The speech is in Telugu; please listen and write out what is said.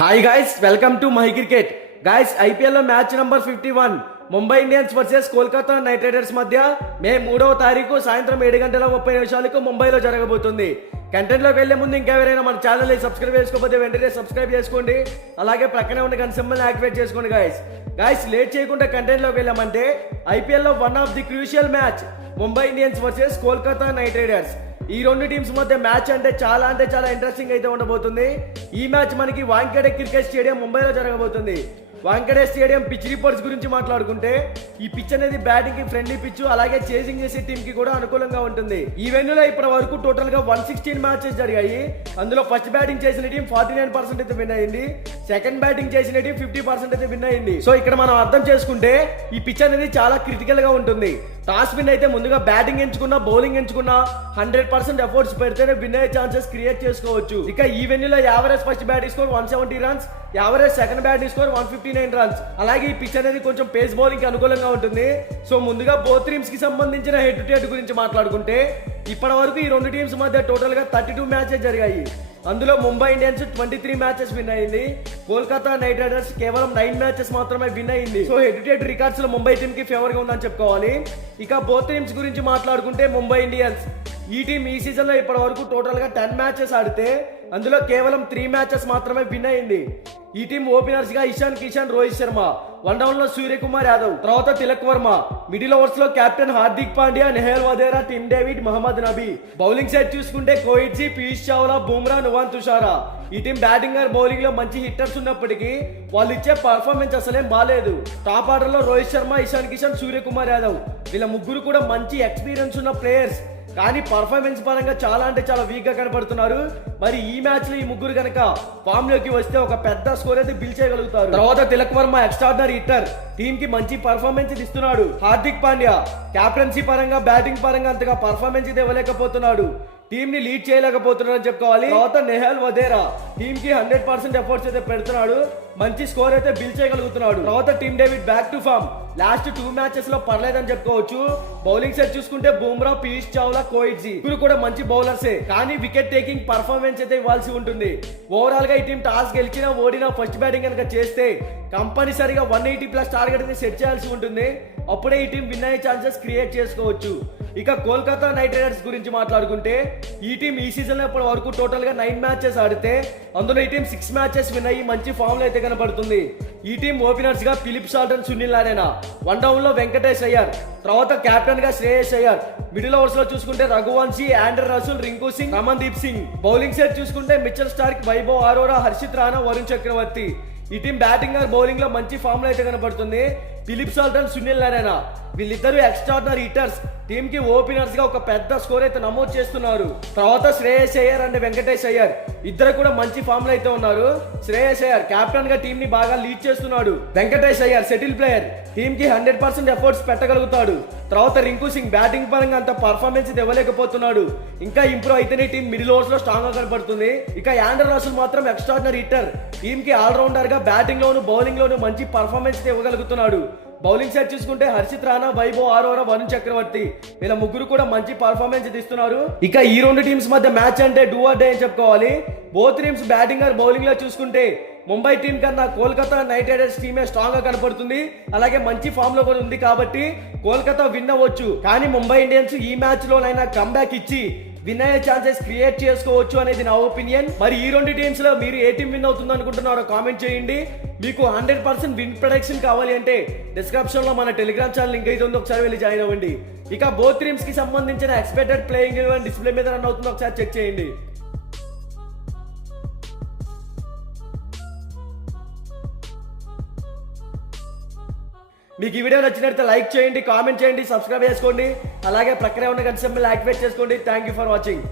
Hi guys, welcome to my cricket. Guys, ఐపీఎల్లో match number 51 Mumbai Indians versus Kolkata Knight Riders మధ్య మే 3వ తారీఖు సాయంత్రం 7:30 ముంబైలో జరగబోతుంది. కంటెంట్లోకి వెళ్లే ముందు ఇంకెవరైనా మన ఛానల్ సబ్స్క్రైబ్ చేసుకోకపోతే వెంటనే సబ్స్క్రైబ్ చేసుకోండి. అలాగే ప్రక్కనే ఉన్న గన్ సింబల్ యాక్టివేట్ చేసుకోండి. గైస్ లేట్ చేయకుండా కంటెంట్లోకి వెళ్ళామంటే ఐపీఎల్లో one of the crucial match Mumbai Indians versus Kolkata Knight riders. ఈ రెండు టీమ్స్ మధ్య మ్యాచ్ అంటే చాలా ఇంట్రెస్టింగ్ అయితే ఉండబోతుంది. ఈ మ్యాచ్ మనకి వాంఖేడే క్రికెట్ స్టేడియం ముంబైలో జరగబోతుంది. వాంఖేడే స్టేడియం పిచ్ రిపోర్ట్స్ గురించి మాట్లాడుకుంటే ఈ పిచ్ అనేది బ్యాటింగ్ కి ఫ్రెండ్లీ పిచ్, అలాగే చేసింగ్ చేసే టీమ్ కి కూడా అనుకూలంగా ఉంటుంది. ఈ వెన్యూలో ఇప్పటి వరకు టోటల్ గా 116 మ్యాచెస్ జరిగాయి. అందులో ఫస్ట్ బ్యాటింగ్ చేసిన టీం 49% అయితే విన్ అయింది. సెకండ్ బ్యాటింగ్ చేసిన టీం 50% అయితే విన్ అయింది. సో ఇక్కడ మనం అర్థం చేసుకుంటే ఈ పిచ్ అనేది చాలా క్రిటికల్ గా ఉంటుంది. టాస్ విన్ అయితే ముందుగా బ్యాటింగ్ ఎంచుకున్నా బౌలింగ్ ఎంచుకున్నా 100% ఎఫర్ట్స్ పెడితేనే విన్ అయ్యే ఛాన్సెస్ క్రియేట్ చేసుకోవచ్చు. ఇక ఈ వెన్యూలో average first batting score 170 runs, average second batting score 159 runs. అలాగే ఈ పిచ్ అనేది కొంచెం పేస్ బౌలింగ్ కి అనుకూలంగా ఉంటుంది. సో ముందుగా బోత్ టీమ్స్ కి సంబంధించిన హెడ్ టు హెడ్ గురించి మాట్లాడుకుంటే ఇప్పటి వరకు ఈ రెండు టీమ్స్ మధ్య టోటల్ గా 32 మ్యాచెస్ జరిగాయి. అందులో ముంబై ఇండియన్స్ 23 మ్యాచెస్ విన్ అయింది. కోల్కతా నైట్ రైడర్స్ కేవలం 9 మ్యాచెస్ మాత్రమే విన్ అయింది. So head to head records లో ముంబై టీమ్ కి ఫేవర్ గా ఉందని చెప్పుకోవాలి. ఇక బోత్ టీమ్స్ గురించి మాట్లాడుకుంటే ముంబై ఇండియన్స్ ఈ టీం ఈ సీజన్ లో ఇప్పటి వరకు టోటల్ గా 10 మ్యాచెస్ ఆడితే అందులో కేవలం 3 మ్యాచెస్ మాత్రమే విన్ అయింది. ఈ టీం ఓపెనర్స్ గా ఇషాన్ కిషన్, రోహిత్ శర్మ, వన్ డౌన్ లో సూర్యకుమార్ యాదవ్, తర్వాత తిలక్ వర్మ, మిడిల్ ఓవర్స్ లో captain Hardik Pandya, Nehal Wadhera, Tim David, Mohammad Nabi. Bowling side చూసుకుంటే కోయిట్జీ, పీయూష్ చావ్లా, బుమ్రా, నువాన్ తుషారా. ఈ టీం బ్యాటింగ్ ఆర్ బౌలింగ్ లో మంచి హిట్టర్స్ ఉన్నప్పటికీ వాళ్ళు ఇచ్చే పర్ఫార్మెన్స్ అసలేం బాలేదు. టాప్ ఆర్డర్ లో రోహిత్ శర్మ, ఇషాన్ కిషన్, సూర్యకుమార్ యాదవ్ వీళ్ళ ముగ్గురు కూడా మంచి ఎక్స్పీరియన్స్ ఉన్న ప్లేయర్స్, కానీ పర్ఫార్మెన్స్ పరంగా చాలా వీక్ గా కనపడుతున్నారు. మరి ఈ మ్యాచ్ లో ఈ ముగ్గురు కనుక ఫామ్ లోకి వస్తే ఒక పెద్ద స్కోర్ అయితే బిల్ చేయగలుగుతారు. తర్వాత Tilak Varma extraordinary hitter, team కి మంచి పర్ఫార్మెన్స్ ఇస్తున్నాడు. హార్దిక్ పాండ్యా క్యాప్టెన్సీ పరంగా బ్యాటింగ్ పరంగా అంతగా పర్ఫార్మెన్స్ అయితే ఇవ్వలేకపోతున్నాడు, టీమ్ ని లీడ్ చేయలేకపోతున్నాడు అని చెప్పుకోవాలి. తర్వాత నెహల్ వదేరా టీమ్ కి 100% ఎఫర్ట్స్ అయితే పెడుతున్నాడు, మంచి స్కోర్ అయితే బిల్ చేయగలుగుతున్నాడు. తర్వాత Tim David back to form, last 2 matches లో పర్లేదని చెప్పుకోవచ్చు. బౌలింగ్ సైడ్ చూసుకుంటే బుమ్రా, పీయూష్ చావ్లా, కోయిట్జీ వీరు కూడా మంచి బౌలర్సే, కానీ వికెట్ టేకింగ్ పర్ఫార్మెన్స్ అయితే ఇవ్వాల్సి ఉంటుంది. ఓవరాల్ గా ఈ టీం టాస్ గెలిచినా ఓడినా ఫస్ట్ బ్యాటింగ్ కనుక చేస్తే కంపల్సరీగా 180+ టార్గెట్ అయితే సెట్ చేయాల్సి ఉంటుంది. అప్పుడే ఈ టీం విన్ అయ్యే ఛాన్సెస్ క్రియేట్ చేసుకోవచ్చు. ఇక కోల్కతా నైట్ రైడర్స్ గురించి మాట్లాడుకుంటే ఈ టీం ఈ సీజన్ లో ఇప్పటి వరకు టోటల్ గా 9 మ్యాచెస్ ఆడితే అందులో ఈ టీం 6 మ్యాచెస్ విన్ అయ్యి మంచి ఫామ్ లో అయితే కనబడుతుంది. ఈ టీం ఓపెనర్స్ గా ఫిలిప్ సాల్టన్, సునీల్ నారాయణ, వన్ డౌన్ లో వెంకటేష్ అయ్యర్, తర్వాత కెప్టెన్ గా శ్రేయస్ అయ్యర్, మిడిల్ ఓవర్స్ లో చూసుకుంటే Raghuvanshi, Andre Russell, Rinku Singh, Ramandeep Singh. Bowling side చూసుకుంటే మిచెల్ స్టార్క్, వైభవ్ అరోరా, హర్షిత్ రాణా, వరుణ్ చక్రవర్తి. ఈ టీం బ్యాటింగ్ ఆర్ బౌలింగ్ లో మంచి ఫామ్ లో అయితే కనబడుతుంది. ఫిలిప్ సాల్టన్, సునీల్ నారాయణ వీళ్ళిద్దరు ఎక్స్ట్రాడినరీ హిట్టర్స్, టీమ్ కి ఓపెనర్స్ గా ఒక పెద్ద స్కోర్ అయితే నమోదు చేస్తున్నారు. తర్వాత శ్రేయస్ అయ్యర్ అండ్ వెంకటేష్ అయ్యర్ ఇద్దరు కూడా మంచి ఫామ్ లో అయితే ఉన్నారు. శ్రేయస్ అయ్యర్ కెప్టెన్ గా టీమ్ ని బాగా లీడ్ చేస్తున్నాడు. Venkatesh Iyer settle player, team కి 100% ఎఫర్ట్స్ పెట్టగలుగుతాడు. తర్వాత రింకు సింగ్ బ్యాటింగ్ పరంగా అంత పర్ఫార్మెన్స్ ఇవ్వలేకపోతున్నాడు, ఇంకా ఇంప్రూవ్ అయితేనే టీం మిడిల్ ఓవర్స్ లో స్ట్రాంగ్ గా కనబడుతుంది. ఇక ఆండ్రూ రసూల్ మాత్రం ఎక్స్ట్రాడినరీ హిట్టర్, టీమ్ కి ఆల్రౌండర్ గా బ్యాటింగ్ లోను బౌలింగ్ లోను మంచి పర్ఫార్మెన్స్ ఇవ్వగలుగుతున్నాడు. బౌలింగ్ సైడ్ చూసుకుంటే హర్షిత్ రాణా, వైభవ్ అరోరా, వరుణ్ చక్రవర్తి వీళ్ళ ముగ్గురు కూడా మంచి పర్ఫార్మెన్స్ ఇస్తున్నారు. ఇక ఈ రెండు టీమ్స్ మధ్య మ్యాచ్ అంటే డూ ఆర్ డే అని చెప్పుకోవాలి. Both teams batting are bowling లో చూసుకుంటే ముంబై టీం కన్నా కోల్కతా నైట్ రైడర్స్ టీమే స్ట్రాంగ్ గా కనపడుతుంది, అలాగే మంచి ఫామ్ లో కూడా ఉంది. కాబట్టి కోల్కతా విన్ అవ్వచ్చు, కానీ ముంబై ఇండియన్స్ ఈ మ్యాచ్ లోనైనా కంబ్యాక్ ఇచ్చి విన్ అయ్యే ఛాన్సెస్ క్రియేట్ చేసుకోవచ్చు అనేది నా ఒపీనియన్. మరి ఈ రెండు టీమ్స్ లో మీరు ఏ టీం విన్ అవుతుంది అనుకుంటున్నారో కామెంట్ చేయండి. మీకు 100% విన్ ప్రొడక్షన్ కావాలి అంటే డిస్క్రిప్షన్ లో మన టెలిగ్రామ్ ఛానల్ లింక్ అయితే ఉంది, ఒకసారి వెళ్ళి జాయిన్ అవ్వండి. ఇక బోత్ టీమ్స్ కి సంబంధించిన ఎక్స్పెక్టెడ్ ప్లేయింగ్ డిస్ప్లే మీద రన్ అవుతుందో ఒకసారి చెక్ చేయండి. మీకు ఈ వీడియో నచ్చినట్లయితే లైక్ చేయండి, కామెంట్ చేయండి, సబ్స్క్రైబ్ చేసుకోండి, అలాగే ప్రక్కనే ఉన్న గంట సింబల్ యాక్టివేట్ చేసుకోండి. Thank you for watching.